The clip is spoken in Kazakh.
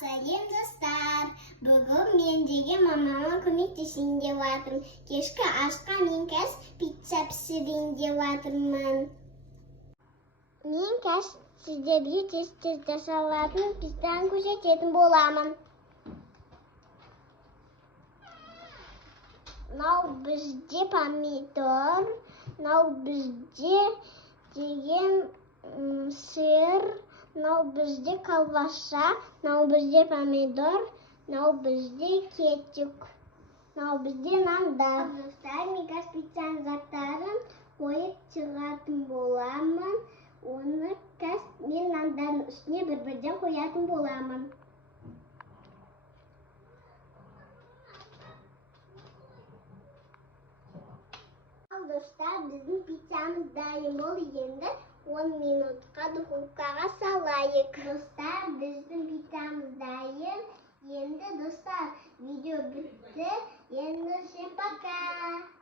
Салем, достар. Бүгін мен деген мамама көмектесейін деп жатырмын. Кешкі асқа мен қазір пицца пісірейін деп жатырмын. Мен қазір сіздерге тез жасалатын пиццаны көрсететін боламын. Мынау бізде помидор, мынау бізде деген сыр, мынау бізде колбаса, мынау бізде помидор, мынау бізде кетчуп, мынау бізде нандар. Достар, мен қазір пиццаның заттарын қойып шығатын боламын. Оны қазір мен нандардың үстіне бір-бірден қоятын боламын. Достар, біздің пиццамыз дайын болды. Енді 10 минутқа духовкаға салайық. Достар, біздің пиццамыз дайын. Енді достар, видео бітті. Енді всем пока.